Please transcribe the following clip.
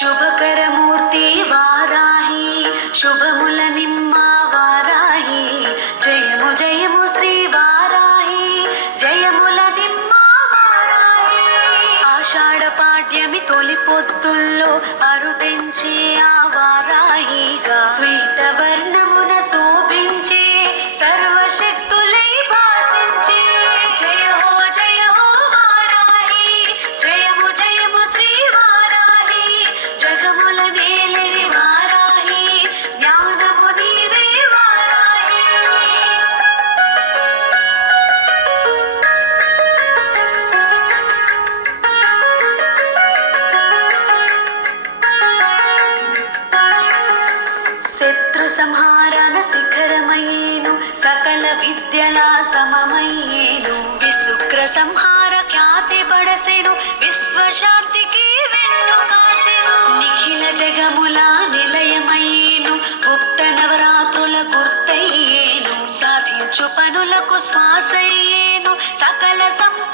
శుభకరమూర్తి వారాహి శుభముల నిమ్మ వారాహి. జయము జయము శ్రీ వారాహి జయముల నిమ్మ వారాహి. ఆషాఢ పాడ్యమి తొలి పొత్తుల్లో అరుదించి ఆ వారాహిగా సంహారణ శిఖరమయ్యేను సకల విద్యలా సమమయ్యేను విశుక్ర సంహార ఖ్యాతి బడసెను విశ్వశాంతికి వెన్ను కాచెను. నిఖిల జగముల నిలయమయ్యేను గుప్త నవరాత్రుల గుర్తయ్యేను సాధించు పనులకు శ్వాసయ్యేను సకల సంహార